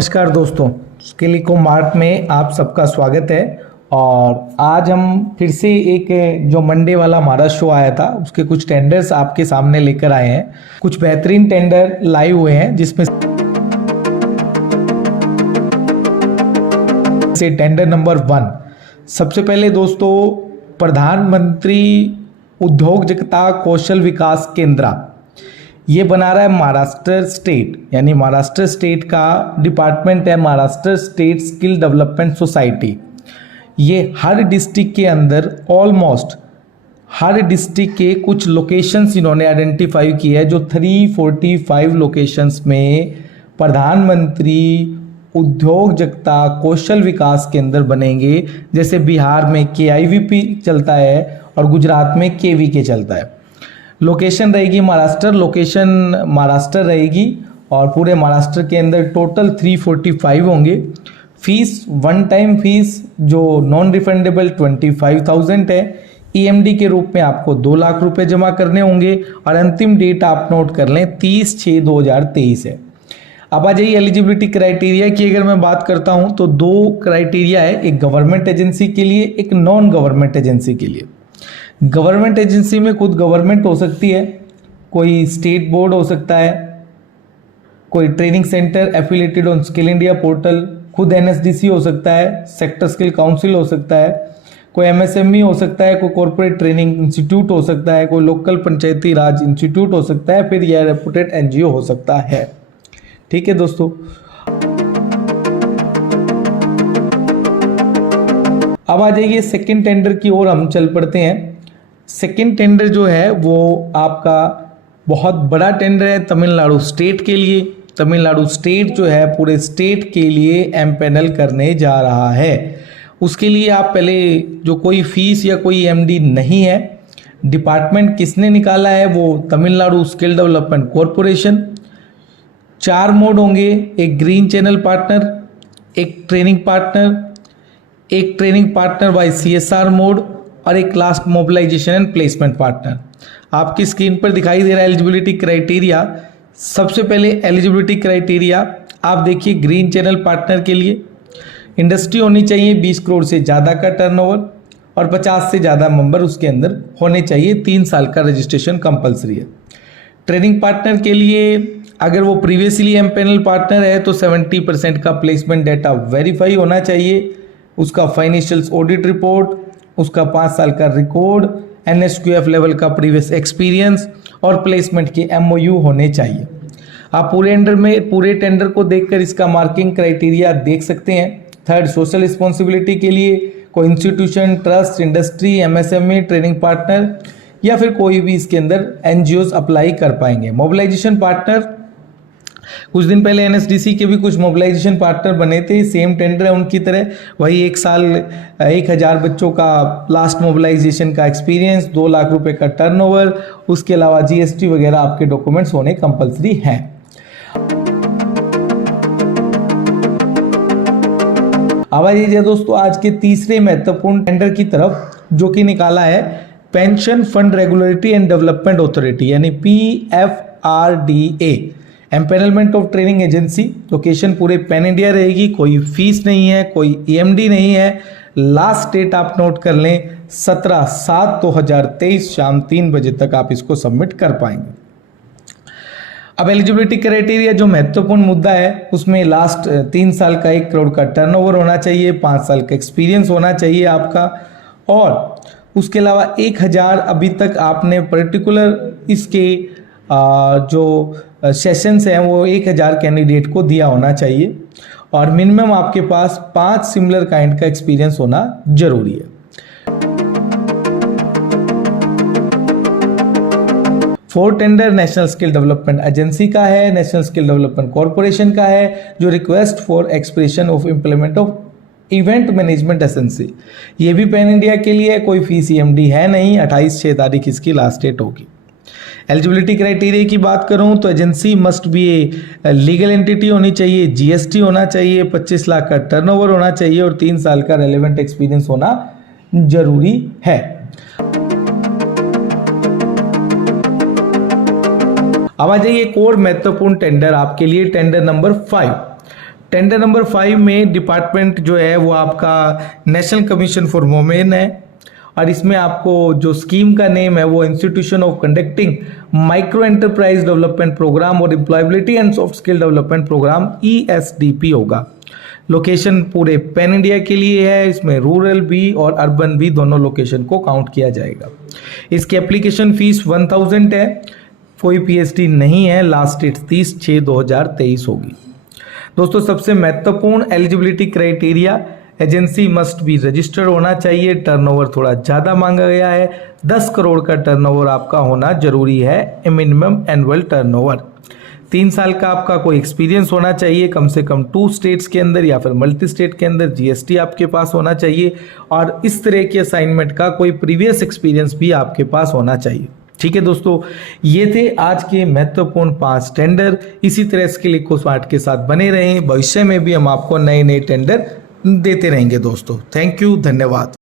नमस्कार दोस्तों, स्किलिको मार्ट में आप सबका स्वागत है। और आज हम फिर से एक जो मंडे वाला हमारा शो आया था उसके कुछ टेंडर्स आपके सामने लेकर आए हैं। कुछ बेहतरीन टेंडर लाइव हुए हैं जिसमें से टेंडर नंबर 1। सबसे पहले दोस्तों, प्रधानमंत्री उद्योजकता कौशल विकास केंद्र ये बना रहा है महाराष्ट्र स्टेट, यानी महाराष्ट्र स्टेट का डिपार्टमेंट है Maharashtra state skill development society. ये हर डिस्ट्रिक्ट के अंदर ऑलमोस्ट हर डिस्ट्रिक्ट के कुछ लोकेशंस इन्होंने आइडेंटिफाई किए हैं, जो 345 लोकेशंस में प्रधानमंत्री उद्योजकता कौशल विकास केंद्र बनेंगे। जैसे बिहार में KIVP चलता है और गुजरात में KVK चलता है। लोकेशन रहेगी महाराष्ट्र, लोकेशन महाराष्ट्र रहेगी और पूरे महाराष्ट्र के अंदर टोटल 345 होंगे। फीस वन टाइम फीस जो नॉन रिफंडेबल 25,000 है। EMD के रूप में आपको 2 लाख रुपए जमा करने होंगे और अंतिम डेट आप नोट कर लें 30/6/2023 है। अब आ जाइए एलिजिबिलिटी क्राइटेरिया की। अगर मैं बात करता हूं तो 2 क्राइटेरिया है, एक गवर्नमेंट एजेंसी के लिए, एक नॉन गवर्नमेंट एजेंसी के लिए। गवर्नमेंट एजेंसी में खुद गवर्नमेंट हो सकती है, कोई स्टेट बोर्ड हो सकता है, कोई training centre affiliated on skill India portal, खुद NSDC हो सकता है, सेक्टर स्किल काउंसिल हो सकता है, कोई MSME हो सकता है, कोई कॉर्पोरेट ट्रेनिंग इंस्टीट्यूट हो सकता है, कोई लोकल पंचायती राज इंस्टीट्यूट हो सकता है, फिर यह रेपुटेड NGO हो सकता है। ठीक है दोस्तों, अब आ जाइए सेकंड टेंडर की ओर हम चल पड़ते हैं। सेकंड टेंडर जो है वो आपका बहुत बड़ा टेंडर है तमिलनाडु स्टेट के लिए। तमिलनाडु स्टेट जो है पूरे स्टेट के लिए एमपैनल करने जा रहा है। उसके लिए आप पहले जो कोई फीस या कोई MD नहीं है, डिपार्टमेंट किसने निकाला है वो Tamil Nadu skill development corporation. 4 mode होंगे, एक ग्रीन चैनल पार्टनर, एक ट्रेनिंग पार्टनर, एक training partner by CSR mode और एक last mobilisation and placement partner. आपकी स्क्रीन पर दिखाई दे रहा है एलिजिबिलिटी क्राइटेरिया। सबसे पहले एलिजिबिलिटी क्राइटेरिया आप देखिए, ग्रीन चैनल पार्टनर के लिए इंडस्ट्री होनी चाहिए 20 करोड़ से ज़्यादा का टर्नओवर और 50 से ज़्यादा मेंबर उसके अंदर होने चाहिए। 3 साल का रजिस्ट्रेशन कंपलसरी है। ट्रेनिंग पार्टनर के लिए अगर वो प्रीवियसली एमपैनल पार्टनर है तो 70% का प्लेसमेंट डाटा वेरीफाई होना चाहिए, उसका फाइनेंशियल्स ऑडिट रिपोर्ट, उसका 5 साल का रिकॉर्ड, NSQF लेवल का प्रीवियस एक्सपीरियंस और प्लेसमेंट के MOU होने चाहिए। आप पूरे टेंडर को देखकर इसका मार्किंग क्राइटेरिया देख सकते हैं। थर्ड, सोशल रिस्पॉन्सिबिलिटी के लिए कोई institution, trust, industry, MSME, training partner या फिर कोई भी इसके अंदर NGOs अप्लाई कर पाएंगे। मोबिलाइजेशन पार्टनर, कुछ दिन पहले NSDC के भी कुछ मोबिलाइजेशन पार्टनर बने थे, सेम टेंडर है उनकी तरह। वही 1 साल 1000 बच्चों का लास्ट मोबिलाइजेशन का एक्सपीरियंस, 2 लाख रुपए का टर्नओवर, उसके अलावा GST वगैरह आपके डॉक्यूमेंट्स होने कंपलसरी हैं। अब आइए दोस्तों आज के तीसरे महत्वपूर्ण टेंडर की तरफ, जो कि निकाला है pension fund regulatory and development authority यानी PFRDA, empanelment of training agency. Location पूरे पैन इंडिया रहेगी, कोई फीस नहीं है, कोई EMD नहीं है। लास्ट डेट आप नोट कर लें 17/7/2023 शाम 3 बजे तक आप इसको सबमिट कर पाएंगे। अब एलिजिबिलिटी क्राइटेरिया जो महत्वपूर्ण मुद्दा है उसमें लास्ट 3 साल का 1 करोड़ का टर्नओवर होना चाहिए, 5 साल का एक्सपीरियंस होना चाहिए आपका, और उसके अलावा 1000 अभी तक आपने पर्टिकुलर इसके जो सेशंस हैं वो 1000 कैंडिडेट को दिया होना चाहिए और मिनिमम आपके पास 5 सिमिलर काइंड का एक्सपीरियंस होना जरूरी है। Fourth tender national skill development agency का है, नेशनल स्किल डेवलपमेंट कॉरपोरेशन का है, जो request for expression of implement of event management agency. ये भी पैन इंडिया के लिए है, कोई फीस EMD है नहीं। 28/6 तारीख इसकी लास्ट डेट होगी। एलिजिबिलिटी क्राइटेरिया की बात करूं तो agency must be a legal entity होनी चाहिए, GST होना चाहिए, 25 लाख का टर्नओवर होना चाहिए और 3 साल का रेलेवेंट एक्सपीरियंस होना जरूरी है। अब आ जाइए एक और महत्वपूर्ण टेंडर आपके लिए, टेंडर नंबर 5, टेंडर नंबर 5 में डिपार्टमेंट जो है वो आपका नेशनल कमीशन फॉर वुमेन है और इसमें आपको जो स्कीम का नेम है वो institution of conducting micro enterprise development programme और employability and soft skill development programme ESDP होगा। लोकेशन पूरे पैन इंडिया के लिए है, इसमें रूरल भी और अर्बन भी दोनों लोकेशन को काउंट किया जाएगा। इसकी एप्लीकेशन फीस 1000 है, कोई PhD नहीं है, लास्ट डेट 30/6/2023 होगी। दोस्तों सबसे महत्वपूर्ण eligibility criteria, agency must be registered होना चाहिए, टर्नओवर थोड़ा ज़्यादा मांगा गया है, 10 करोड़ का टर्नओवर आपका होना जरूरी है, मिनिमम एनुअल टर्नओवर। 3 साल का आपका कोई एक्सपीरियंस होना चाहिए, कम से कम 2 स्टेट्स के अंदर या फिर मल्टी स्टेट के अंदर, GST आपके पास होना चाहिए और इस तरह के असाइनमेंट का कोई प्रीवियस एक्सपीरियंस भी आपके पास होना चाहिए। ठीक है दोस्तों, ये थे आज के महत्वपूर्ण 5 टेंडर। इसी तरह स्किल इकोस्मार्ट के साथ बने रहें, भविष्य में भी हम आपको नए नए टेंडर देते रहेंगे दोस्तों। थैंक यू, धन्यवाद।